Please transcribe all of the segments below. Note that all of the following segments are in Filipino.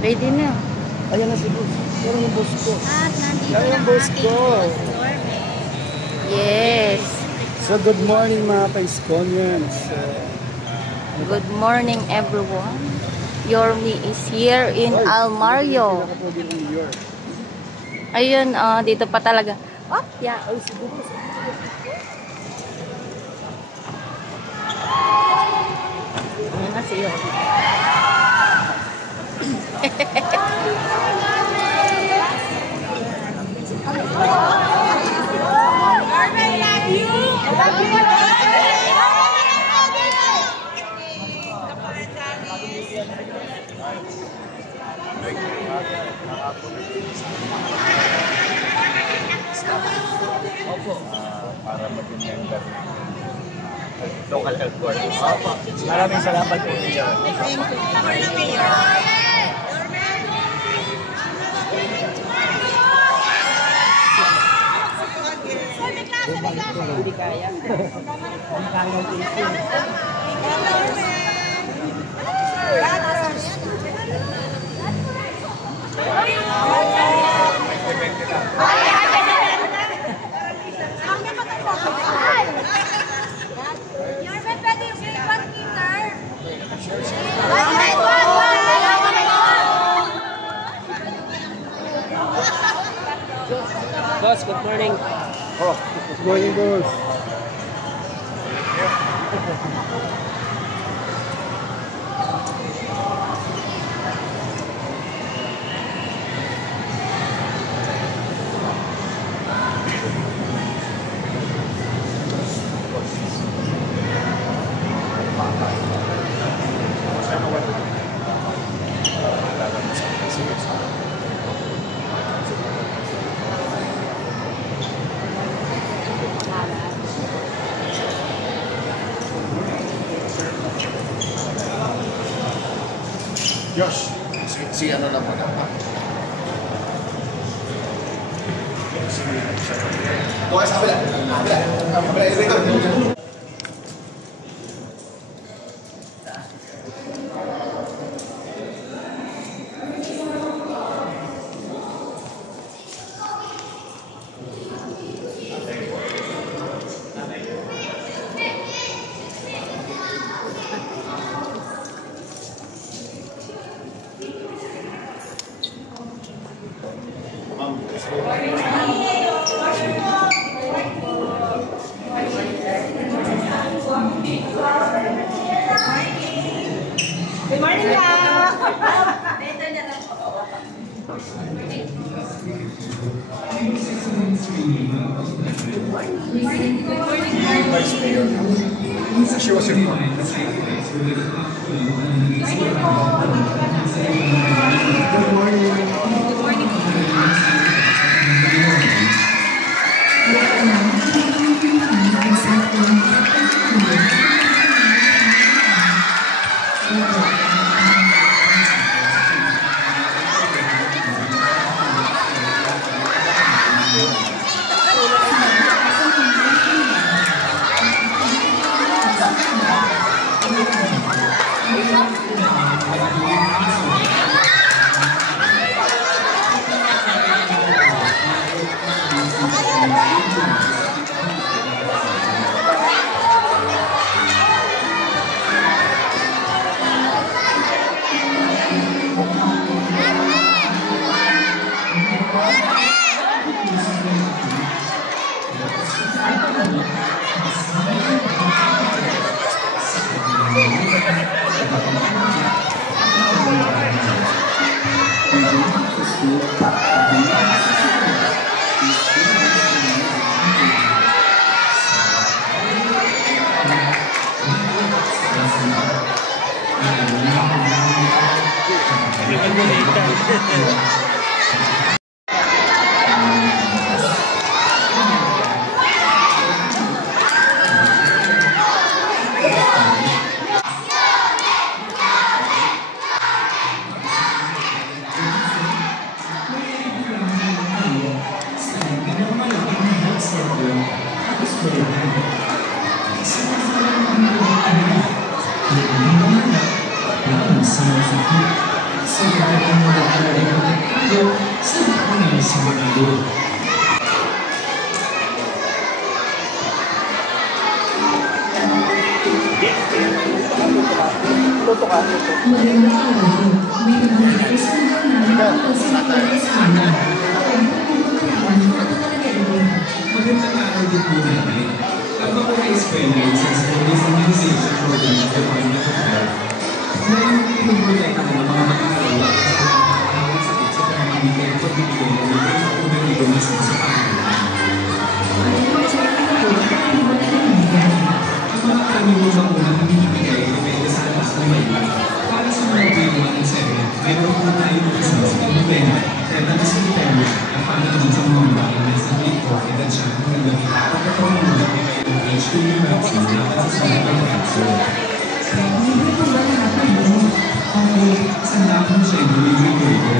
Ready na. Ayan na si boss. Pero yung boss ko. Nandito Ayan yung boss ko. Yes. So good morning mga Paiskonians. Good morning everyone. Yorme is here in Almario. Ayun, dito pa talaga. Oh, yeah. Ay, si boss. Ayan na si Yorme. Para maging member local health board. Maraming salamat po niyo. Hindi kaya. Ang kaya ito. Boss, good morning. Oh, good morning, boss. Josh, si ano na muna pa. Doon sa kabila. Kabila, elevator. Good morning, Vice Mayor. She was in front. Good morning. Sa Magandang araw din po natin. Ang mga ka-eskwela ay sa Service Immunization Program ng Department of Health na yung pinuprotekta ng mga mag-aaral at sa mga sakit sa pamamagitan ng pagbibigay ng mga unang ligonismo sa pamamagitan. Ang mga kanimusang unang binibigay ay depende sa atas ng mayin. Para sa mga grade 1 and 7, mayroon po tayo ng isang sa November, tetanus and tetanus ang panahin sa mga babae na sa grade 4 edad siya ng nagawin. Pagkatawang muna ay mayroong HPV vaccine na kasasama ng cancer. Libre po ba lahat ng ito? Okay, sa lahat ng siyempre libre po ito.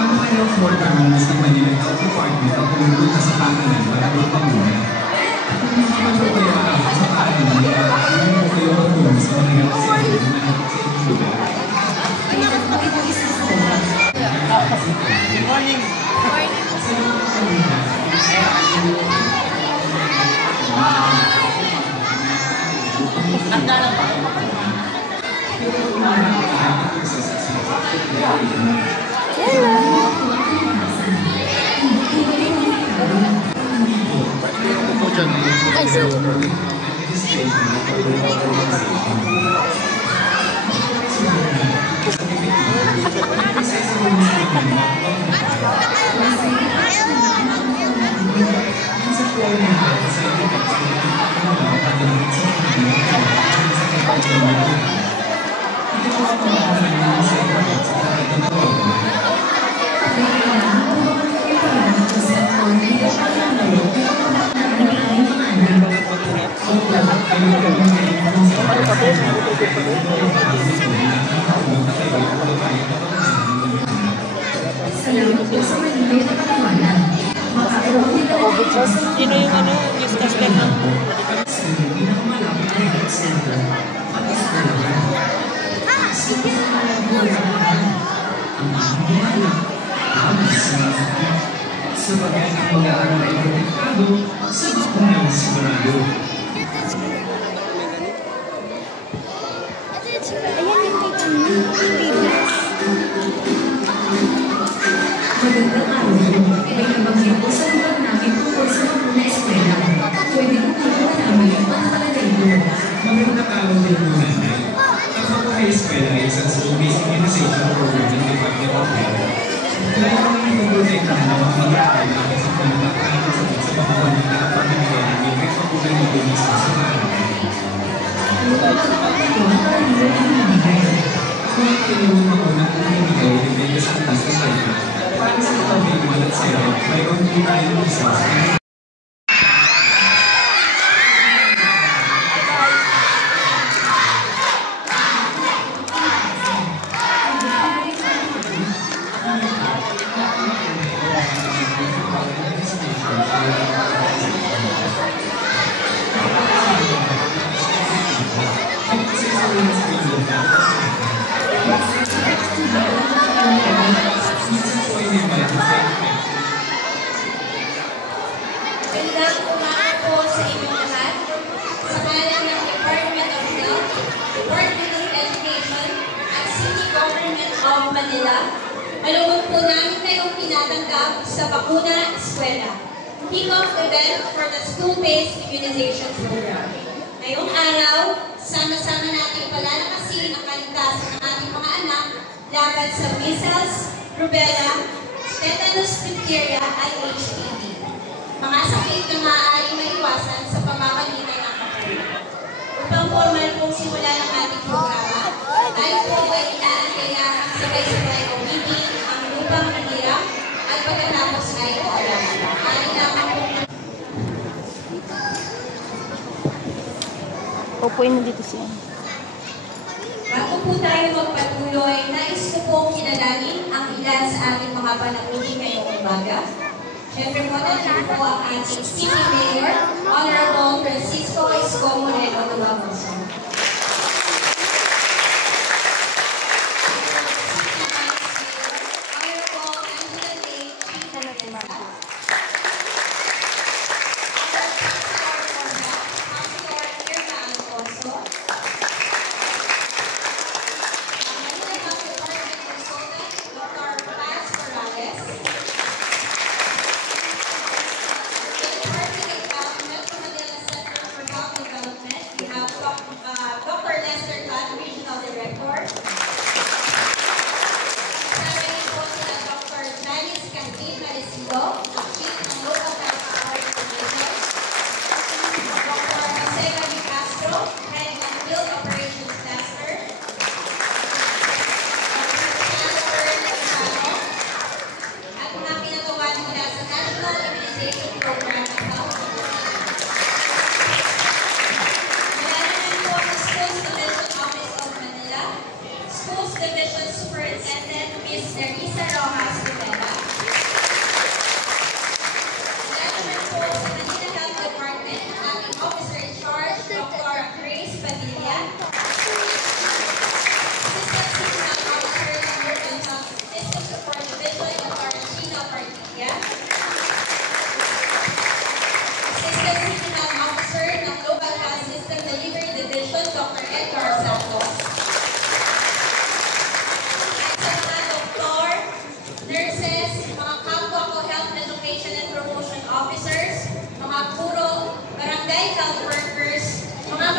Ang mga health workers ng Manila Health Department ang pumupunta sa pananan para doon muna. Kung hindi po kayo makakot sa pananan, hindi po kayo matulong sa mga health center na nakakot sa inyong lugar. Good morning. Handa na ba? Ay, sorry. Sino yung ano, news suspect ng sa pag-aaral ay protektado sa mga sigurado. Magandang araw po. May nabagyan po sa lugar namin tungkol sa mga eskwela. Pwede po po namin ang nakalagay doon. Magandang araw din po namin. Ang mga eskwela ay isang Basic Immunization Program ng Department of Health. Kaya kami nagprotekta ng mga mag-aaral namin sa pamamagitan ng sakit sa pamamagitan ng pagbibigay ng libre pag-unang ligonismo sa pamamagitan. Kung kailangan mo unang umibigay, depende sa atas ng salita. Para sa itabi, walat sa'yo, mayroon po tayong isa sa Magandang umaga po sa inyong lahat. Sa ngalan ng Department of Health, Department of Education, at City Government of Manila, malugod po namin kayong tinatanggap sa Bakuna Eskwela, kick-off event for the school-based immunization program. Ngayong araw, sama-sama natin palalakasin ang kaligtasan ng ating mga anak laban sa measles, rubella, tetanus, diphtheria, at HPV. Mga sakit na maaaring maiwasan sa pamamagitan ng kapatid. Upang formal pong simula ng ating programa, tayo po ay inaantayahang sabay-sabay umitin ang lupang hirap at pagkatapos ay paalam. Ay lamang po. Upuin na dito siya. Bago po tayo magpatuloy, nais ko pong kinalangin ang ilan sa ating mga panauhin ngayong umaga. Siyempre po natin po ang ating City Mayor, Honorable Francisco Isko Moreno Lugamoso. Honorable Angela Day, Chief Minister.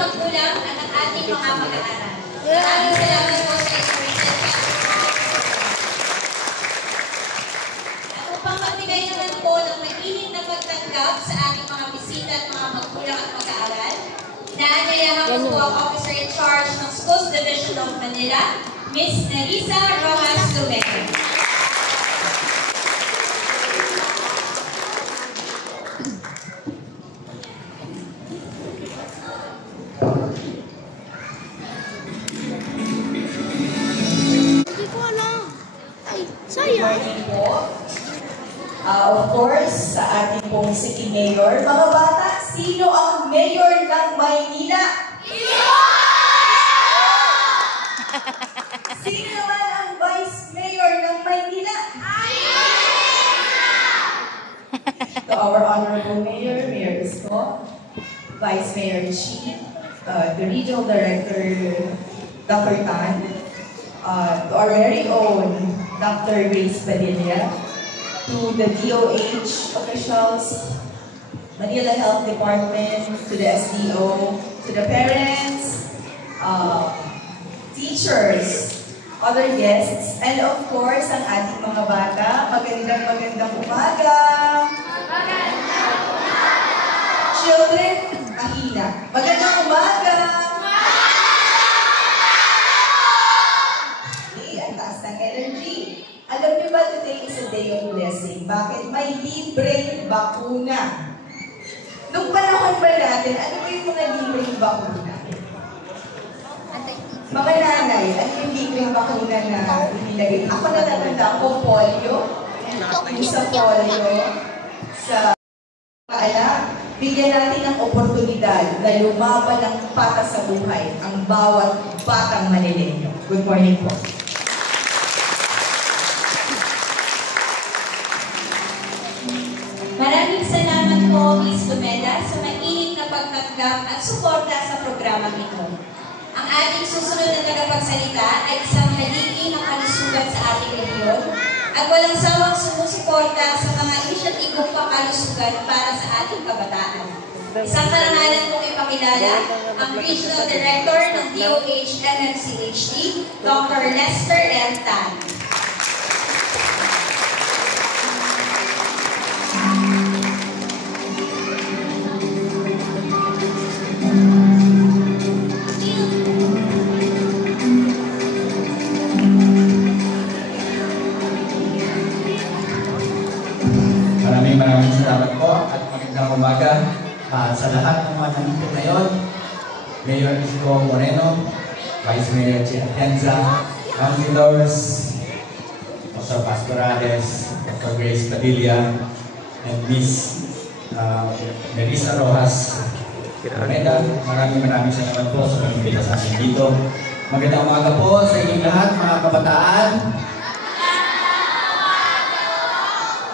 magulang at ang ating mga mag-aaral. Maraming salamat po sa inyong at upang magbigay naman po ng mainit na pagtanggap sa ating mga bisita at mga magulang at mag-aaral, inaanyayahan ko po ang Officer in Charge ng Schools Division of Manila, Ms. Nerissa Rojas Lumero. Of course, sa ating pong City Mayor. Mga bata, sino ang Mayor ng Maynila? Sino naman ang Vice Mayor ng Maynila? To our Honorable Mayor, Mayor Isko, Vice Mayor Chi, the Regional Director, Dr. Tan, to our very own Dr. Grace Padilla, to the DOH officials, Manila Health Department, to the SDO, to the parents, teachers, other guests, and of course, ang ating mga bata. Magandang umaga! Children, kahina. Magandang umaga! Ang taas ng energy. Alam niyo ba, today is a day of blessing. Bakit? May libreng bakuna. Nung panahon ba natin, ano ba yung mga libreng bakuna? Mga nanay, ano yung libreng bakuna na inilagay? Ako natatanda ko, polio. Yung sa polio, sa mga anak, bigyan natin ng oportunidad na lumaban ng patas sa buhay ang bawat batang Manileño. Good morning po. Maraming salamat po, Ms. Lumeda, sa mainit na pagtanggap at suporta sa programang ito. Ang ating susunod na tagapagsalita ay isang haligi ng kalusugan sa ating rehiyon at walang sawang sumusuporta sa mga inisyatibong pangkalusugan para sa ating kabataan. Isang karangalan kong ipakilala ang Regional Director ng DOH MMCHD, Dr. Lester L. Tan. Maraming salamat po at magandang umaga sa lahat ng mga nandito ngayon. Mayor Isko Moreno, Vice Mayor Chi Atienza, Councilors, Dr. Pastorales, Dr. Grace Padilla, and Ms. Nerissa Rojas Lumero. Maraming salamat po sa pag-imbita sa akin dito. Magandang umaga po sa inyong lahat, mga kabataan.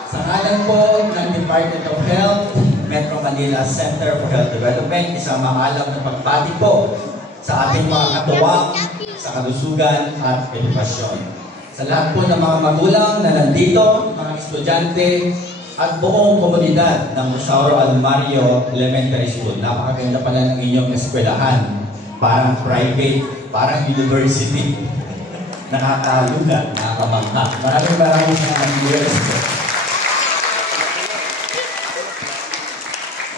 Sa ngalan po ng Department of Health, Metro Manila Center for Health Development, isang maalam na pagbati po sa ating mga katuwang sa kalusugan at edukasyon. Sa lahat po ng mga magulang na nandito, mga estudyante, at buong komunidad ng Rosario Almario Elementary School. Napakaganda pala ng inyong eskwelahan. Parang private, parang university. Nakakaluga, nakakabangka. Maraming salamat.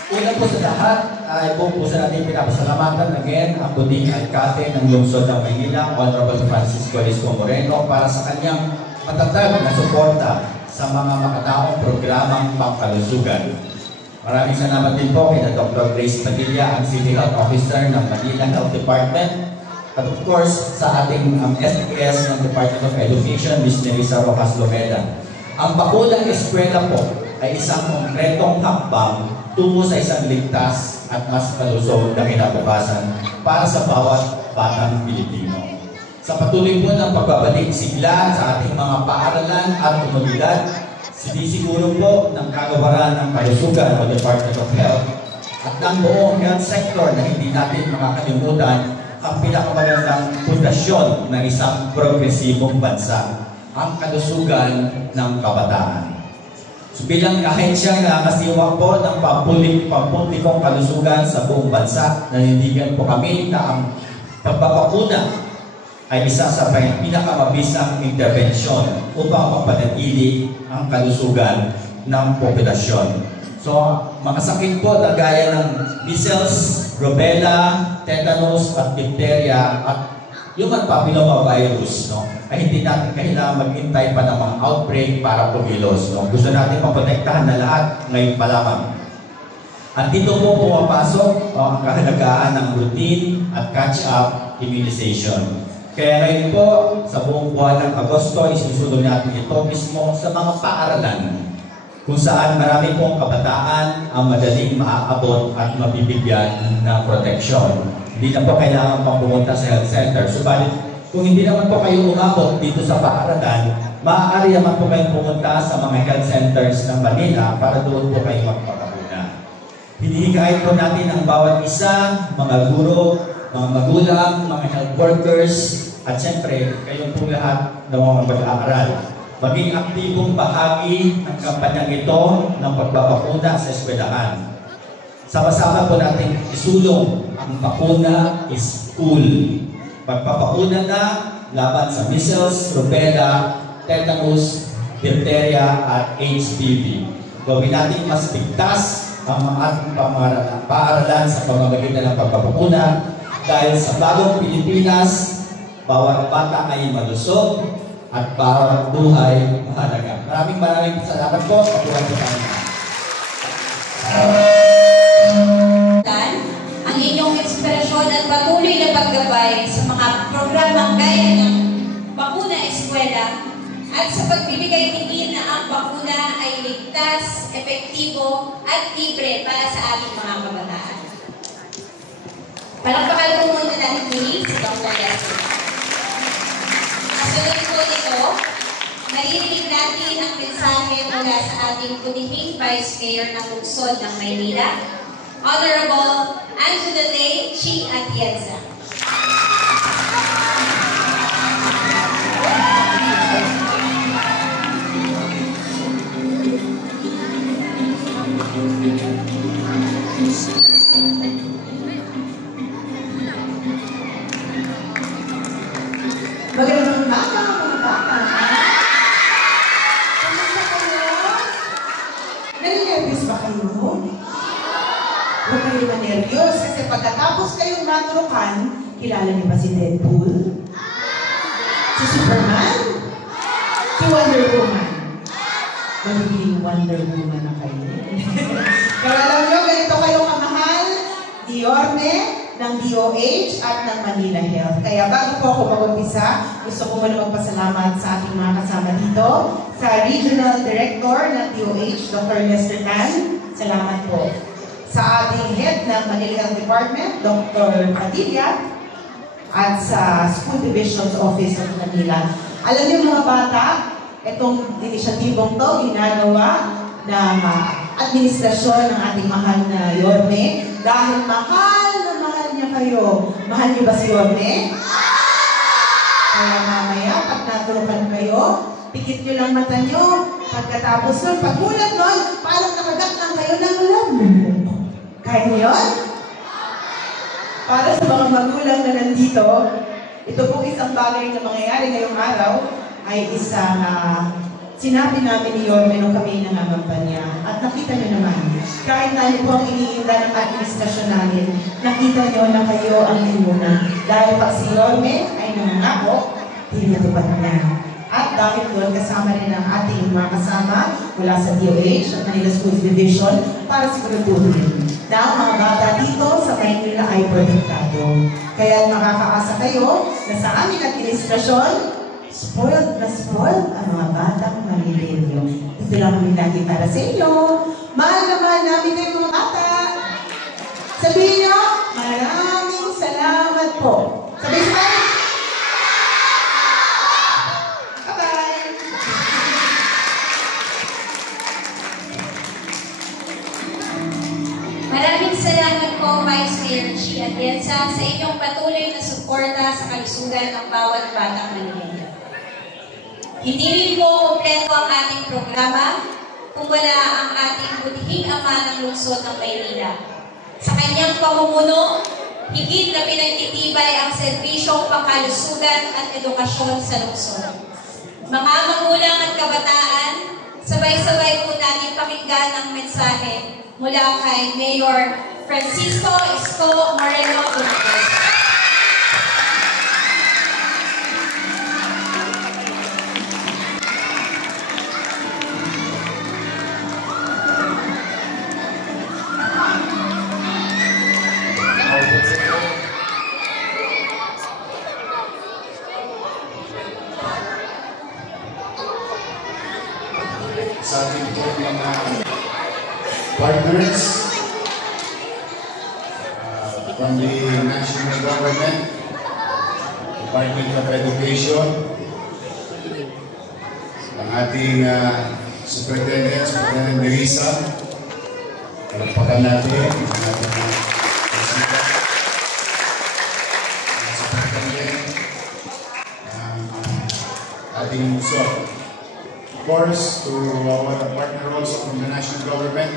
Una po sa lahat, ay po natin pinapasalamatan again ang Buding Alcate ng Lungsod ng Maynila, Honorable Francisco Isko Moreno, para sa kanyang matatag na suporta sa mga makataong programang pangkalusugan. Maraming salamat din po kay Dr. Grace Padilla, ang City Health Officer ng Manila Health Department, at of course sa ating SDS ng Department of Education, Ms. Nerissa Rojas Lumero. Ang Bakulang Eskwela po ay isang konkretong hakbang tungo sa isang ligtas at mas malusog na kinabukasan para sa bawat batang Pilipino. Sa patuloy po ng pagbabalik sigla sa ating mga paaralan at komunidad, sinisiguro po ng kagawaran ng kalusugan o Department of Health at ng buong health sector na hindi natin makakalimutan ang pinakamagandang pundasyon ng isang progresibong bansa, ang kalusugan ng kabataan. So, bilang ahensya na kasiwa po ng pampublikong kalusugan sa buong bansa, nanindigan po kami na ang pagbabakuna ay isa sa pinakamabisang interbensyon upang mapanatili ang kalusugan ng populasyon. So, mga sakit po na gaya ng measles, rubella, tetanus, at diphtheria, at human papillomavirus, no, ay hindi natin kailangan maghintay pa ng mga outbreak para pumilos. No? Gusto natin maprotektahan na lahat ngayon pa lamang. At dito po pumapasok ang kahalagaan ng routine at catch-up immunization. Kaya ngayon po, sa buong buwan ng Agosto, isusunod natin ito mismo sa mga paaralan kung saan marami pong kabataan ang madaling maaabot at mabibigyan ng proteksyon. Hindi na po kailangan pang pumunta sa health center. Subalit, kung hindi naman po kayo umabot dito sa paaralan, maaari naman po kayong pumunta sa mga health centers ng Manila para doon po kayo magpapakuna. Hinihikayat po natin ang bawat isa, mga guro, mga magulang, mga health workers, at siyempre, kayong po lahat ng mga mag-aaral. Maging aktibong bahagi ng kampanyang ito ng pagbabakuna sa eskwelahan. Sama-sama po natin isulong ang bakuna is cool. Pagpapakuna na laban sa measles, rubella, tetanus, diphtheria at HPV. Gawin natin mas ligtas ang ating paaralan sa pamamagitan ng pagpapakuna dahil sa bagong Pilipinas, bawat bata ay malusog at bawat buhay mahalaga. Maraming salamat po. Patuloy po tayo. Ang inyong inspirasyon at patuloy na paggabay sa mga programang gaya ng Bakuna Eskwela at sa pagbibigay tingin na ang bakuna ay ligtas, epektibo at libre para sa ating mga kabataan. Palakpakan po muna natin muli si Dr. Leslie. Kasunod po ito, naririnig natin ang mensahe mula sa ating kunihing Vice Mayor ng Lungsod ng Maynila, Honorable Angela Day Chi Atienza. Magandang umaga, mga bata. Kamusta kayo? Naninervyos ba kayo? Huwag kayo manervyos kasi pagkatapos kayong matrukan, kilala niyo ba si Deadpool? Si Superman? Si Wonder Woman? Magiging Wonder Woman na kayo. Pero alam niyo, ganito kayong kamahal ni Yorme, ng DOH at ng Manila Health. Kaya bago po ako mag-umpisa, gusto ko muna magpasalamat sa ating mga kasama dito, sa Regional Director ng DOH, Dr. Lester Tan. Salamat po. Sa ating Head ng Manila Health Department, Dr. Padilla, at sa School Division's Office of Manila. Alam niyo mga bata, itong inisyatibong to, ginagawa ng administrasyon ng ating mahal na Yorme, dahil mahal niya kayo. Mahal niyo ba si Yorme? Kaya mamaya, pag naturukan kayo, pikit niyo lang mata niyo. Pagkatapos nun, pagmulat nun, parang nakagat lang kayo ng lamok. Kaya niyo yun? Para sa mga magulang na nandito, ito pong isang bagay na mangyayari ngayong araw ay isang sinabi namin ni Yorme nung kami nangangampanya. At nakita niyo naman, kahit tayo po ang iniinda ng administrasyon namin, nakita niyo na kayo ang inuna. Dahil pag si Yorme ay nangangako, tinatupad niya. At dahil doon, kasama rin ang ating mga kasama mula sa DOH at Manila Schools Division para siguraduhin na ang mga bata dito sa Maynila ay protektado. Kaya makakaasa kayo na sa aming administrasyon, spoiled na spoiled ang mga batang Manileno. Ito lang kami lagi para sa inyo. Mahal na mahal namin kayo mga bata. Sabihin nyo, maraming salamat po. Sabihin sa kayo. Bye-bye. Maraming salamat po, Vice Mayor Chi Atienza, sa inyong patuloy na suporta sa kalusugan ng bawat batang Manileno. Hindi rin po kompleto ang ating programa kung wala ang ating butihing ama ng lungsod ng Maynila. Sa kanyang pamumuno, higit na pinagtitibay ang serbisyong pangkalusugan at edukasyon sa lungsod. Mga magulang at kabataan, sabay-sabay po natin pakinggan ang mensahe mula kay Mayor Francisco Isko Moreno Dominguez. Sa ating po mga partners from the national government, Department of Education, ang ating Superintendent Nerissa, palagpakan natin ang ating Superintendent, ating lungsod. Of course, to our partner also from the national government,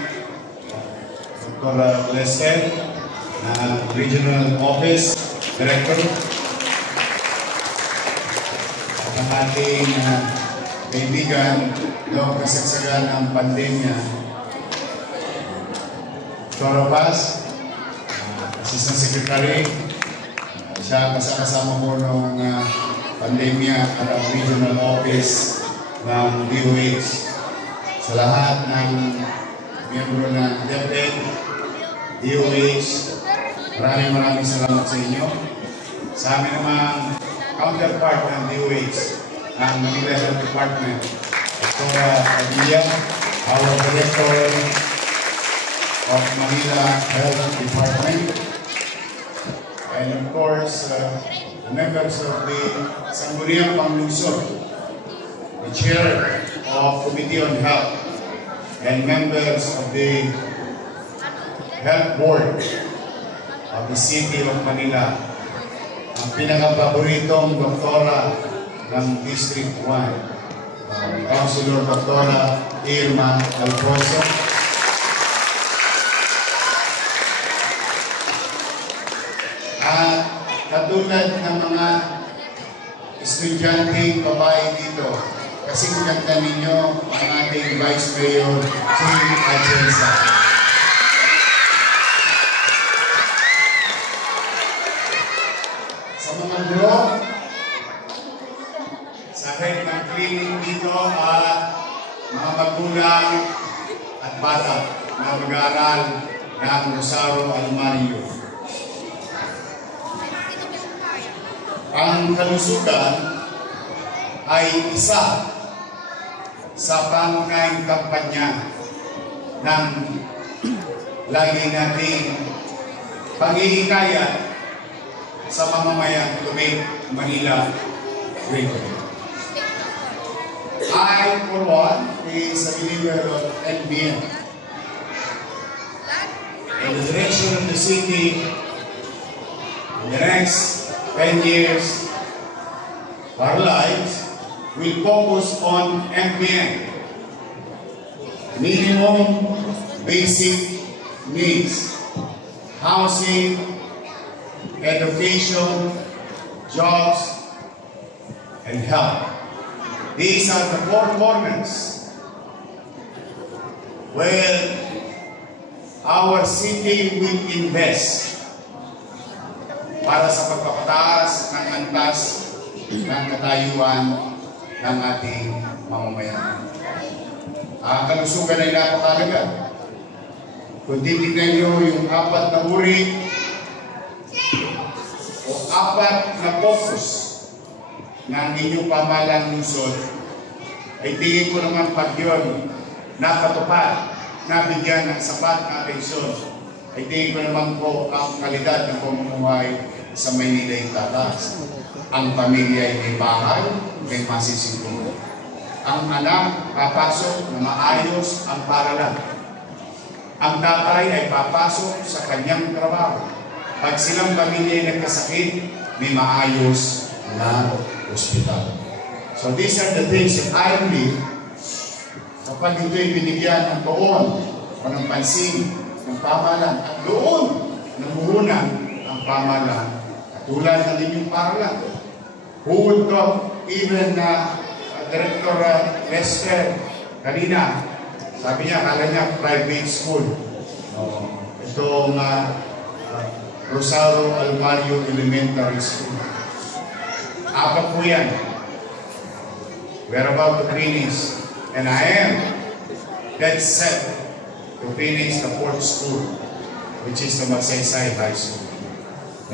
Dr. Lesel, Regional Office Director, at ang ating kaibigan noong kasagsagan ng pandemya, Dr. Paz, Assistant Secretary, siya kasama po noong pandemya at ang Regional Office ng DOH, sa lahat ng miyembro ng DepEd, DOH, maraming salamat sa inyo. Sa amin namang counterpart ng DOH, ang Manila Health Department, Dr. Padilla, our Director of Manila Health Department, and of course, the members of the Sangguniang Panglungsod, the Chair of Committee on Health, and members of the Health Board of the City of Manila, ang pinaka-paboritong doktora ng District 1, Councilor Doktora Irma Alfonso, at katulad ng mga estudyanteng babae dito, kasi kanta ninyo ang ating Vice Mayor, si Atienza. Sa mga guro, sa head ng clinic dito at mga magulang at bata na mag-aaral ng Rosario Almario. Ang kalusugan ay isa sa pangunahing kampanya ng lagi nating pag-ihikayat sa mamamayang Lubid, Manila region. I, for one, is a believer of NBN. In the direction of the city, in the next 10 years, our lives will focus on MPN, minimum basic needs, housing, education, jobs, and health. These are the four corners where our city will invest para sa pagpapataas ng antas ng katayuan ng ating mamamayan. Ang kalusugan ay napakahalaga. Kung titignan nyo yung 4 na uri o 4 na focus ng inyong pamahalang lungsod, ay tingin ko naman pag yun napatupad, nabigyan ng sapat na atensyon, ay tingin ko naman po ang kalidad ng pamumuhay sa Maynila ay tataas. Ang pamilya ay may bahay, may masisiguro. Ang anak papasok na maayos ang paralan. Ang tatay ay papasok sa kanyang trabaho. Pag silang pamilya ay nagkasakit, may maayos na ospital. So these are the things that I believe kapag ito'y binigyan ng toon o ng pansin ng pamahalaan at doon namuhunan ang pamahalaan, katulad ng inyong paralan. Who would talk even Director Lester kanina, sabi niya, kala niya private school. Itong Rosario Almario Elementary School. Apat po yan. We're about to finish. And I am dead set to finish the 4th school, which is the Magsaysay High School.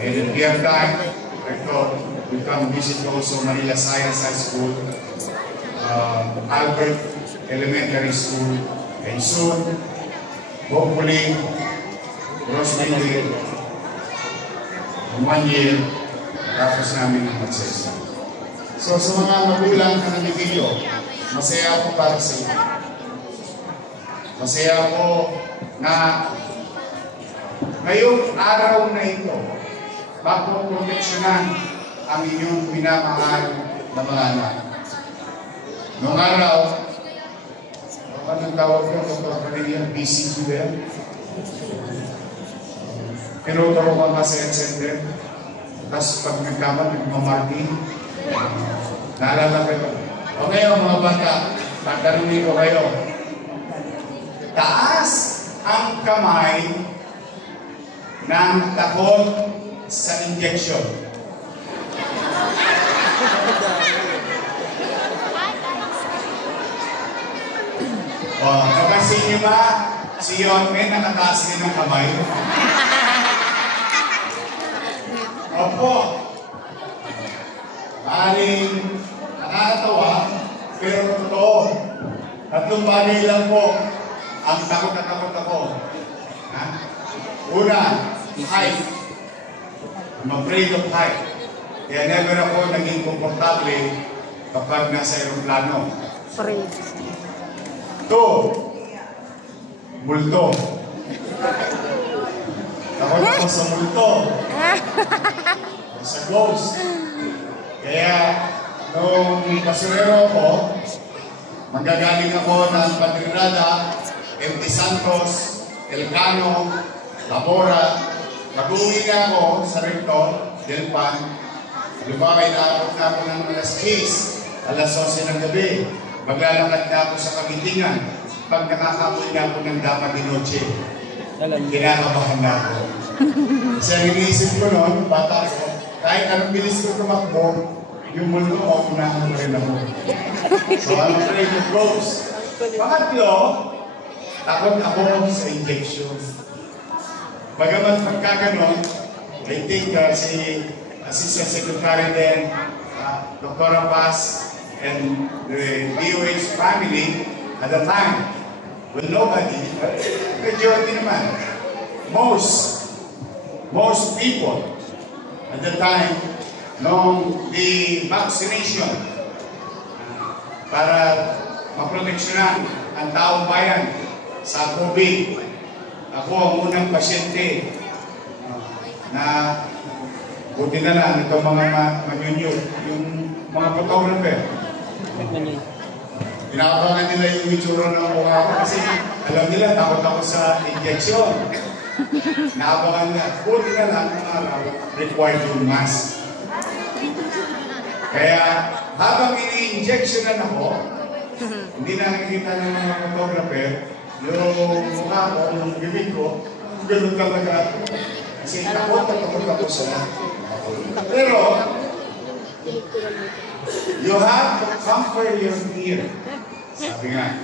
And if we have time, I thought we come visit also Manila Science High School, Albert Elementary School, and soon, hopefully, Rosemary, 1 year, tapos namin ang Magsaysay. So sa mga magulang na nanibigyo, masaya ako para sa inyo. Masaya ako na ngayong araw na ito, mapoproteksyonan ang inyong minamahal na mga anak. Noong araw, anong tawag ko, Dr. Canadian, BCQ ba? Tinuturuan ka sa center, tapos pag nagkaman, nagmamarking, naalala ko ito. O ngayon mga bata, tatanungin ko kayo. Taas ang kamay ng takot sa injection. O, napansin niyo ba? Si Yonme nakataas din ng kamay. Opo. Maaaring nakakatawa, pero totoo. Tatlong bagay lang po ang takot na takot ako. Ha? Una, height. I'm afraid of height. Kaya never ako naging komportable kapag nasa aeroplano. Two, multo. Takot ako sa multo. O sa ghost. Kaya, nung pasurero ako, manggagaling ako ng Padrinada, MT Santos, Elcano, Labora. Mag-uwi na ako sa Recto, Delpan. Halimbawa, inaabot na ako ng alas 10, alas 11 ng gabi. Maglalakad na ako sa Kagitingan. Pag nakakamoy na ako ng Dama de Noche, kinakabahan na ako. Kasi ang iniisip ko noon, bata ako, kahit anong bilis ko tumakbo, yung mundo ko, unahan rin ako. So, I'm afraid of ghosts. Pangatlo, takot ako sa injection. Bagamat pagkaganon, I think si Assistant Secretary then, Dr. Paz, and the DOH family at the time, well, nobody, majority naman, most people at the time, nung the vaccination para maproteksyonan ang taong bayan sa COVID. Ako ang unang pasyente na buti na lang itong mga manyunyo, yung mga photographer. Pinakabangan nila yung itsura ng mukha ko kasi alam nila takot ako sa injection. Naabangan nila, buti na lang ang araw, required yung mask. Kaya habang ini-injectionan ako, hindi na nakikita ng mga photographer, yung mukha ko, yung bibig ko, gano'n talaga ako. Kasi takot ako sa pero, you have to conquer your fear. Sabi nga.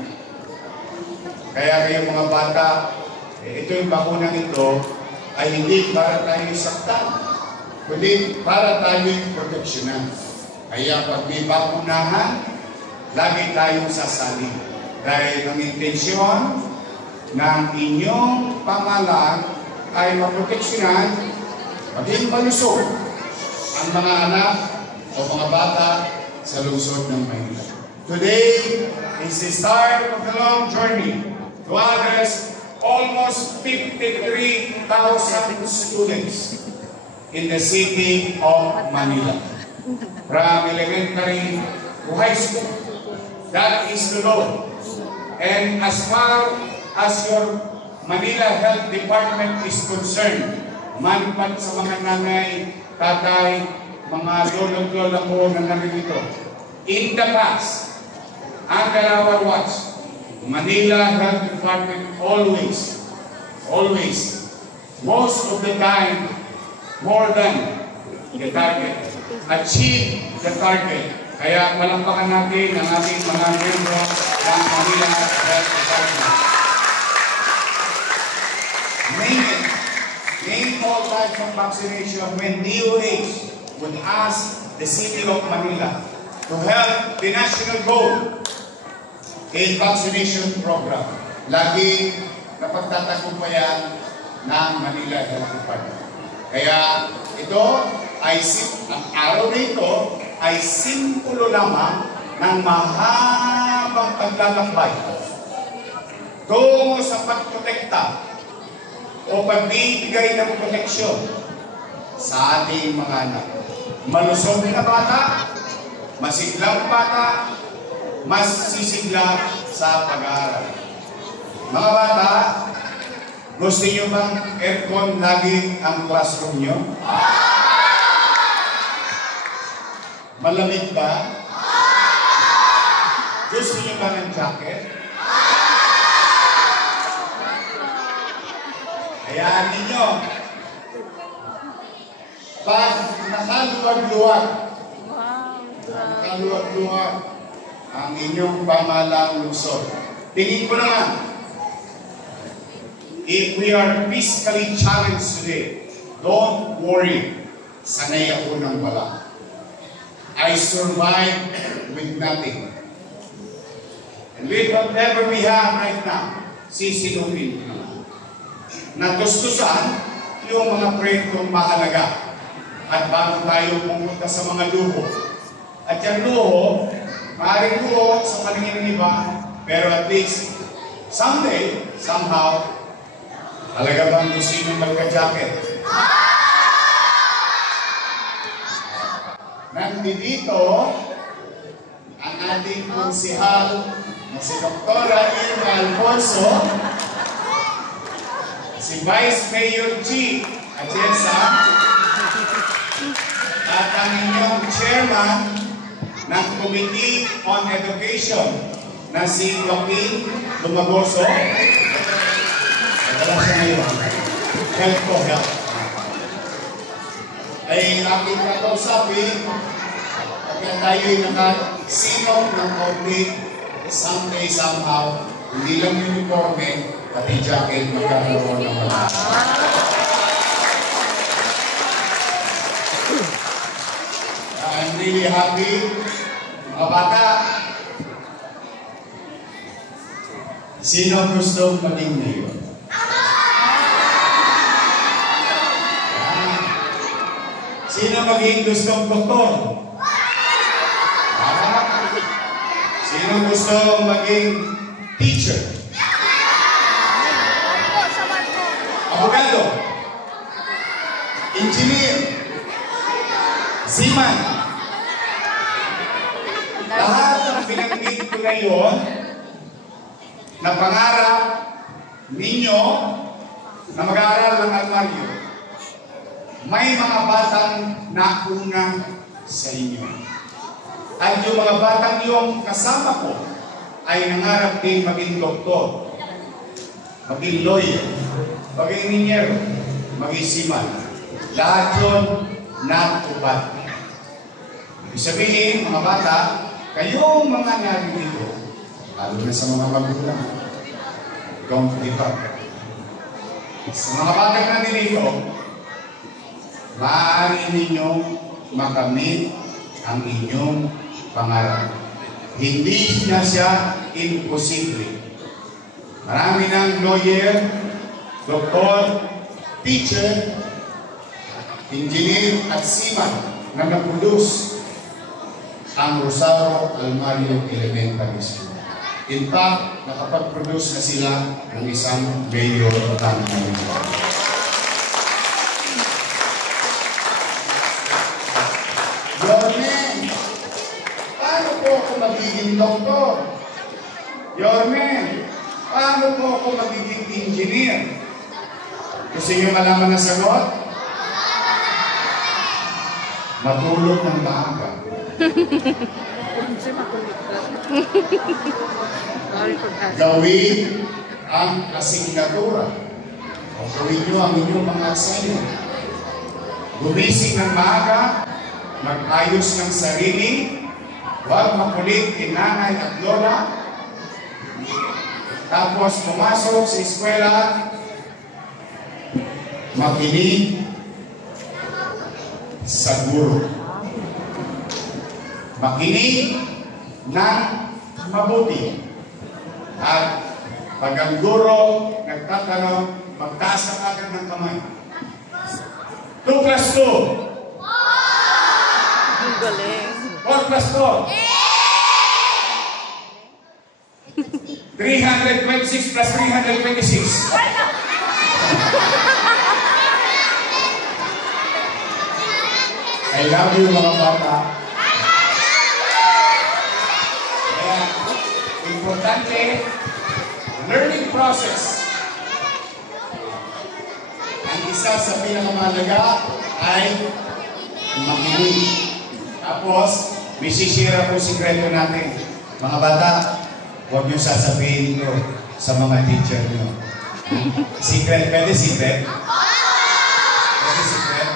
Kaya kayong mga bata, ito yung bakunang ito ay hindi para tayo saktan, kundi para tayo proteksyonan. Kaya pag may bakunahan, lagi tayong sasali. Dahil ang intensyon ng inyong pamahalaan ay maproteksyonan, maging malusog ang mga anak o mga bata sa lungsod ng Maynila. Today is the start of the long journey to address almost 53,000 students in the city of Manila. From elementary to high school. That is the goal. And as far as your Manila Health Department is concerned, man sa mga nanay, tatay, mga lolo-lola ko na naririto, in the past, under our watch, Manila Health Department always, most of the time, more than the target, achieve the target. Kaya palampakan natin ang ating mga membro ng Manila Health Department. Name all types of vaccination when DOH would ask the City of Manila to help the national goal in vaccination program. Lagi napagtatagumpayan ng Manila Health Department. Kaya ito ay ang araw nito ay simpulo lamang ng mahabang paglalakbay tungo sa pagprotekta o pagbibigay ng proteksyon sa ating mga anak. Malusog na bata, masiglang bata, mas sisigla sa pag-aaral. Mga bata, gusto niyo bang aircon lagi ang classroom niyo? Malamig ba? Gusto niyo ba ng jacket? Hayaan ninyo. Pag nakaluwag-luwag ang inyong pamahalang lungsod, tingin ko naman, if we are physically challenged today, don't worry. Sanay ako ng wala. I survive with nothing. And with whatever we have right now, sisinupin ko naman. Natustusan yung mga proyektong mahalaga. At bago tayo pumunta sa mga luho. At yung luho, maaaring luho sa paningin ng iba, pero at least, someday, somehow, talaga bang gusto nyo magka-jacket? Nandito ang ating konsehal na si Dr. Irma Alfonso, si Vice Mayor G. Atienza, at ang inyong chairman ng Committee on Education na si Joaquin Lumagoso. Wala siya ngayon. Health ko, health. Ay aking katausapin, pagka tayo'y nakasinok ng COVID, someday, somehow, hindi lang uniforme, pati jacket magkakaroon ng wala. I'm really happy. Mga bata, sino gustong maging mayor? Sino maging gustong doktor? Sino gustong maging teacher? Abogado? Engineer? Seaman? Lahat ng pinanggit ko ngayon na pangarap ninyo na mag-aaral ng almaryo, may mga batang nauna sa inyo. At yung mga batang yung kasama ko ay nangarap din maging doktor, maging lawyer, maging engineer, maging seaman. Lahat yun natupad. Ibig sabihin, mga bata, kayong mga narito, lalo na sa mga magulang, don't give up. Sa mga batang narito, maaari ninyong makamit ang inyong pangarap. Hindi na siya imposible. Marami ng lawyer, doktor, teacher, engineer at seaman na nag-produce ang Rosario Almario Elementary School. In fact, nakapag-produce na sila ng isang mayor ng Manila. Paano po ako magiging doktor? Yorme, paano po ako magiging engineer? Gusto niyo malaman na sagot? Matulog ng maaga. Gawin ang asignatura. O gawin niyo ang inyong mga assignment. Gumising ng maaga, mag-ayos ng sarili, huwag makulit kay nanay at lola, tapos pumasok sa eskwela, makinig sa guro. Makinig ng mabuti. At pag ang guro nagtatanong, magtaas na agad ng kamay. 2 plus 2. Ang galing. 4 plus 4. 326 plus 326. I love you mga bata. Kaya, importante, learning process. Ang isa sa pinakamahalaga ay makinig. Tapos, may sisira po sikreto natin. Mga bata, huwag niyo sasabihin ito sa mga teacher niyo. Secret, pwede secret? Pwede secret?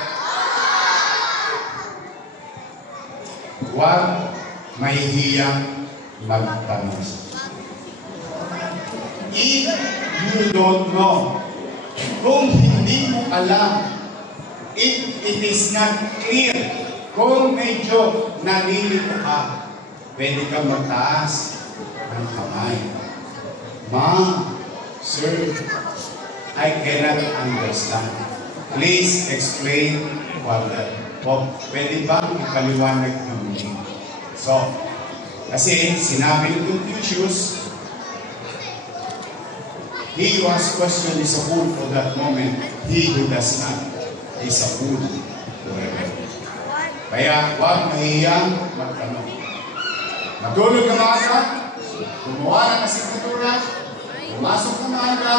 Huwag mahihiyang magtanong. If you don't know, kung hindi mo alam, if it is not clear, kung medyo nalilito ka, pwede kang magtaas ng kamay. Ma'am, sir, I cannot understand. Please explain further. Pwede ba ipaliwanag ng So, kasi sinabi ni Confucius, he was questioned is a fool for that moment. He who does not is a fool forever. Kaya huwag mahiyang magtanong. Matulog na maaga, gumawa ng asignatura, pumasok na maaga,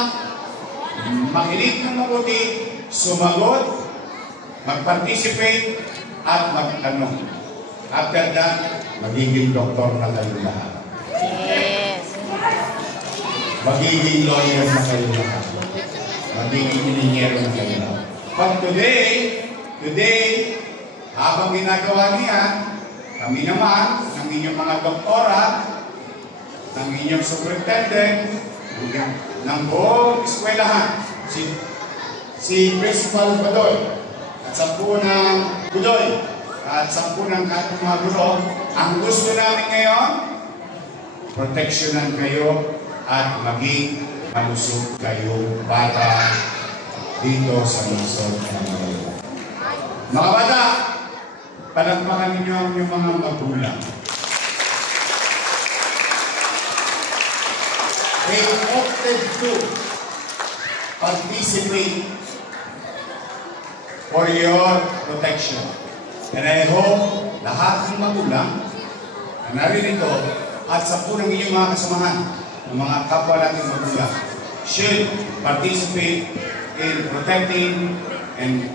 makinig ng mabuti, sumagot, mag-participate, at magtanong. After that, magiging doktor na kayo lahat. Yes. Magiging lawyer na kayo lahat. Magiging engineer na kayo lahat. But today, habang ginagawa niya, kami naman, ng inyong mga doktora, ng inyong superintendent, ng buong eskwelahan, si Principal Badoy, at 10 ng Budoy, at 10 ng ating mga guro, ang gusto namin ngayon, proteksyonan kayo at maging malusog kayo bata dito sa lungsod ng Manila. Mga bata, palagpakan ninyo ang inyong mga magulang. They opted to participate for your protection. And I hope lahat ng magulang na naririto at 10 ng inyong mga kasamahan, ng mga kapwa natin magulang, should participate in protecting and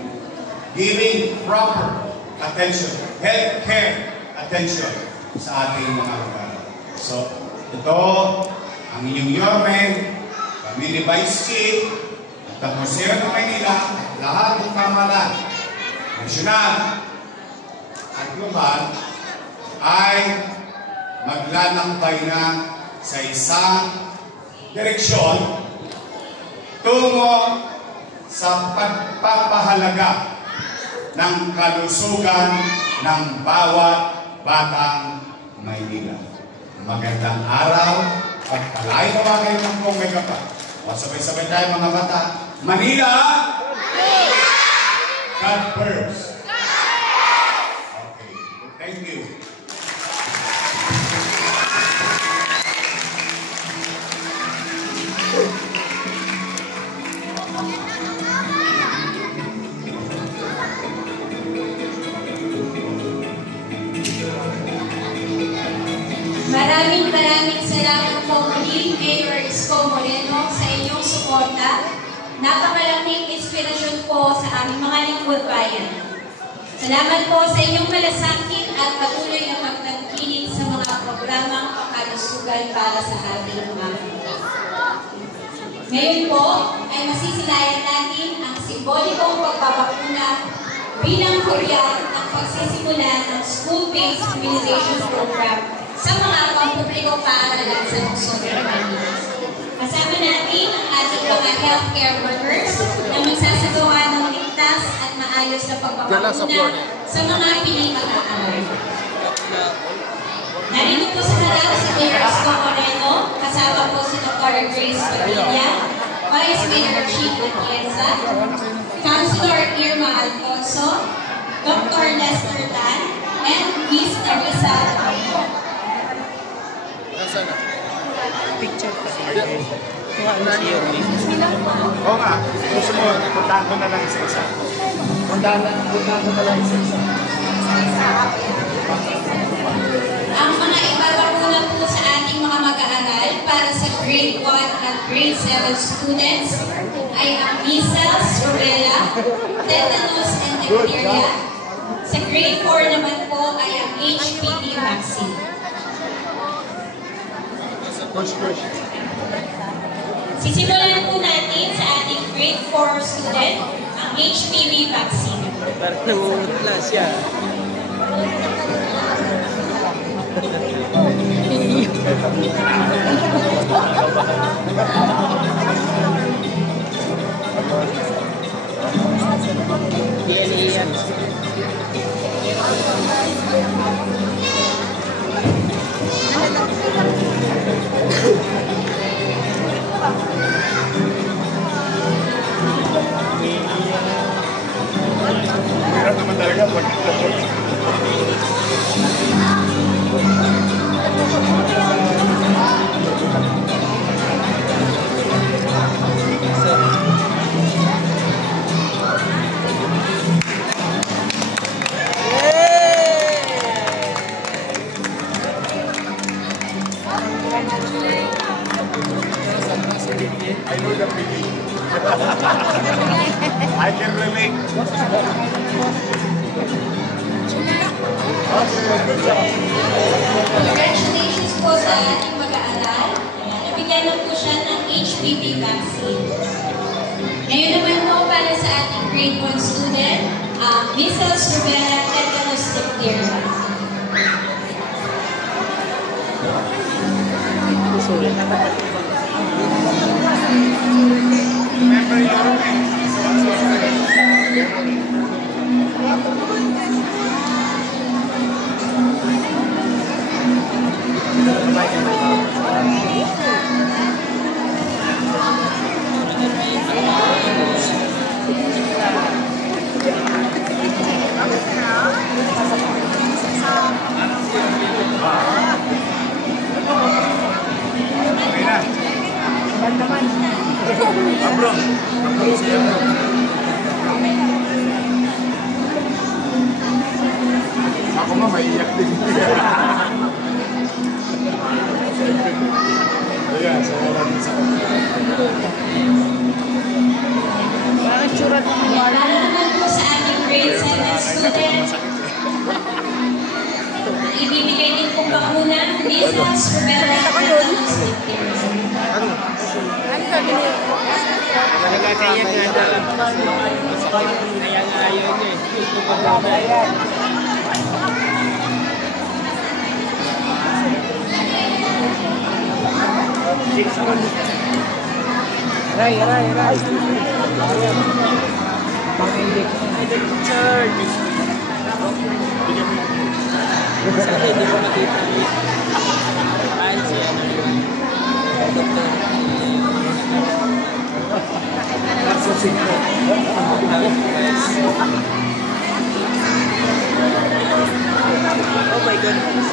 giving proper attention, health care attention sa ating mga lugar. So, ito ang inyong Yorme, Family Vice Chief, at ang Museo ng Maynila, lahat ng pamahalaan, nasyonal at global, ay maglalakbay na sa isang direksyon tungo sa pagpapahalaga ng kalusugan ng bawat batang Maynila. Magandang araw at palay-tawa kayo ng pong megapa. O sabay-sabay tayo mga bata. Manila! God first. Okay. Thank you. Maraming salamat po muli napakalaking inspirasyon po sa aming mga lingkod bayan. Salamat po sa inyong malasakit at patuloy na pagtangkilik sa mga programang pangkalusugan para sa ating mga. Ngayon po ay masisilayan natin ang simbolikong pagbabakuna bilang hudyat ng pagsisimula ng school-based immunization program sa mga pampublikong paaralan sa Luzon, Manila. Kasama natin ang ating mga healthcare workers na magsasagawa ng ligtas at maayos na pagbabakuna sa mga Pinay mag-aaral. Narito po sa harap si Mayor Isko Moreno, kasama po si Dr. Grace Padilla, Vice Mayor Chief Atienza, Councilor Irma Alfonso, Dr. Lester Tan, and Miss Teresa Rambo. Picture ka. Kuha na siya. Oo nga, gusto mo, puntahan ko na lang isa-isa. Puntahan ko na lang isa-isa. Ang mga ibabakuna po sa ating mga mag-aaral para sa grade 1 at grade 7 students ay ang measles, rubella, tetanus, and diphtheria. Sa grade 4 naman po ay ang HPV vaccine. Sisimulan po natin sa ating grade 4 student ang HPV vaccine. Parang namumutla siya. Hirap naman talaga pag I know the feeling. I can relate. Congratulations po sa ating mag-aaral. Nabigyan na po siya ng HPV vaccine. Ngayon naman po para sa ating grade 1 student, measles, rubella, tetanus, diphtheria. Remember your name. Ako nga maiiyak din. Ayan, sa wala din sa Parang tsura ng Para naman po sa ating grade 7 student, ibibigay din po bakuna, measles, rubella, tetanus, diphtheria. Ano sabi niyo? Nagkakaiyak nga daw. Kaya nga ayaw niya eh. Aray. Charge. Sana hindi ko makita. Kain siya. Oh my goodness.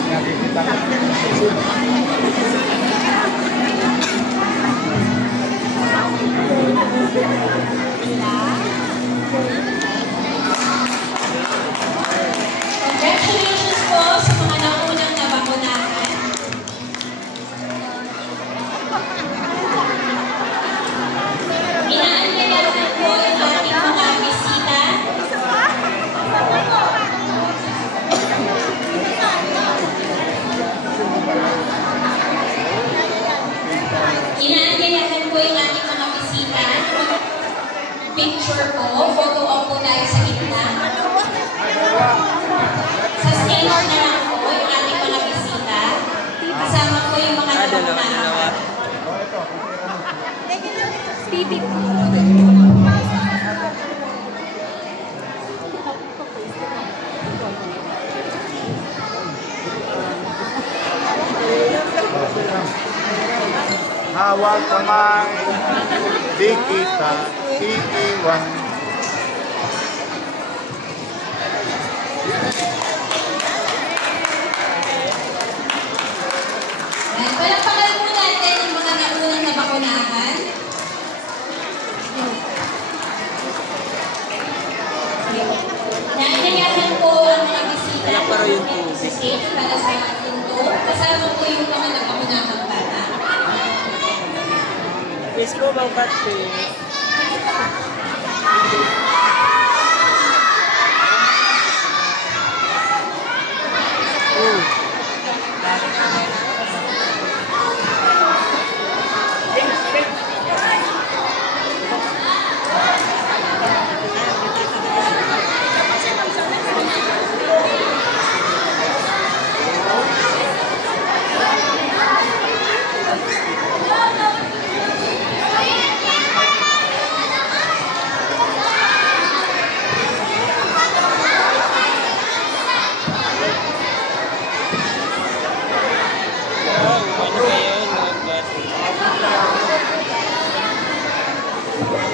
Congratulations po sa mga naunang nabakunahan. picture po. Photo op po tayo sa gitna. Sa stage na lang po yung ating mga bisita. Kasama po yung mga nagpapatangan. Pipi po. Hawak kamay, di kita iiwan. Palakpakan po natin yung mga naunang nabakunahan. Nainayasan po ang mga bisita sa stage para sa punto. Kasama po yung mga nabakunahang bata. Yes po, Bang Pati.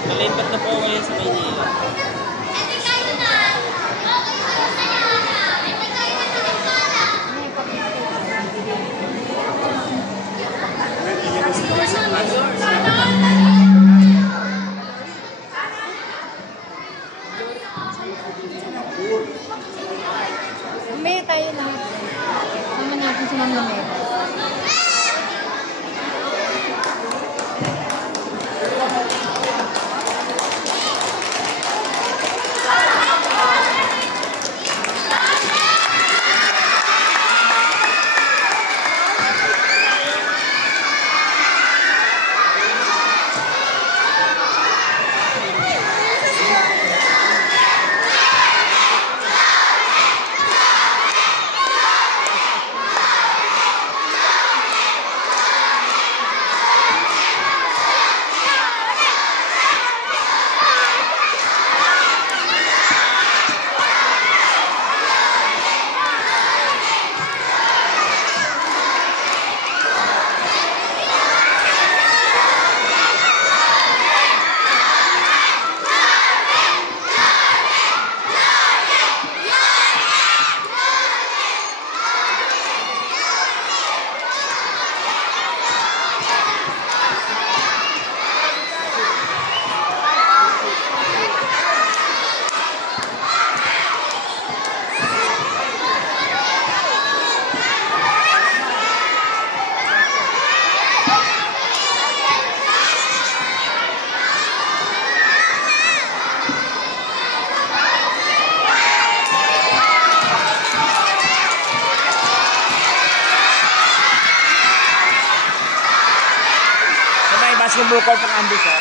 Malipat na po kayo sa Maynila. May tayo lang. Sama natin si Ma'am Lamay. Basketball court ang ambush, ha?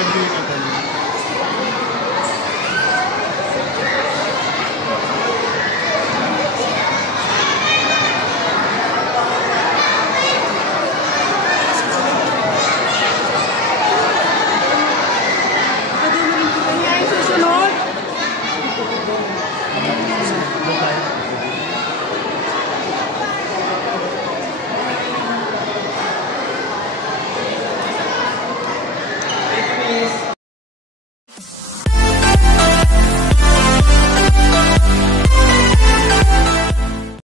Lord Jesus.